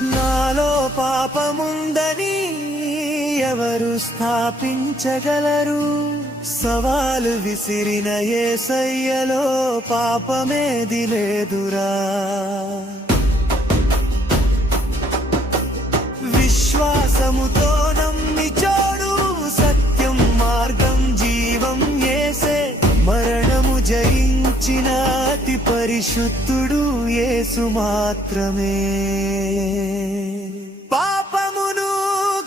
నాలో పాపముందని ఎవరు స్థాపించగలరు? సవాలు విసిరిన యేసయ్యలో పాపమేది లేదురా. విశ్వాసముతో నమ్మి చూడు, సత్యం మార్గం జీవం యేసే. మరణము జయించిన అతి పరిశుద్ధుడు యేసు మాత్రమే. పాపమును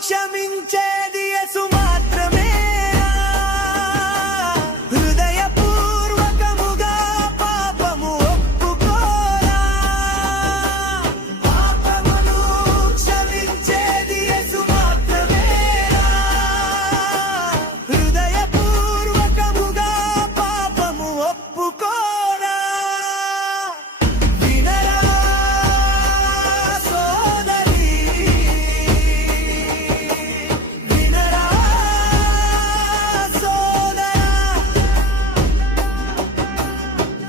క్షమించేది యేసు మాత్రమే. హృదయపూర్వకముగా పాపము ఒప్పుకోరా. పాపమును క్షమించేది యేసు మాత్రమే. హృదయపూర్వకముగా పాపము ఒప్పుకోరా. వినరా సోదరి, వినరా సోదరా,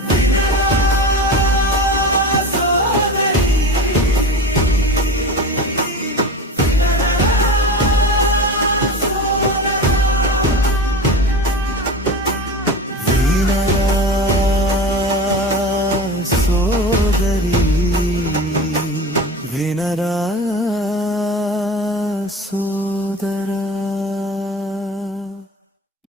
వినరా సోదరి, వినరా సోదరి, వినరా సోదరా.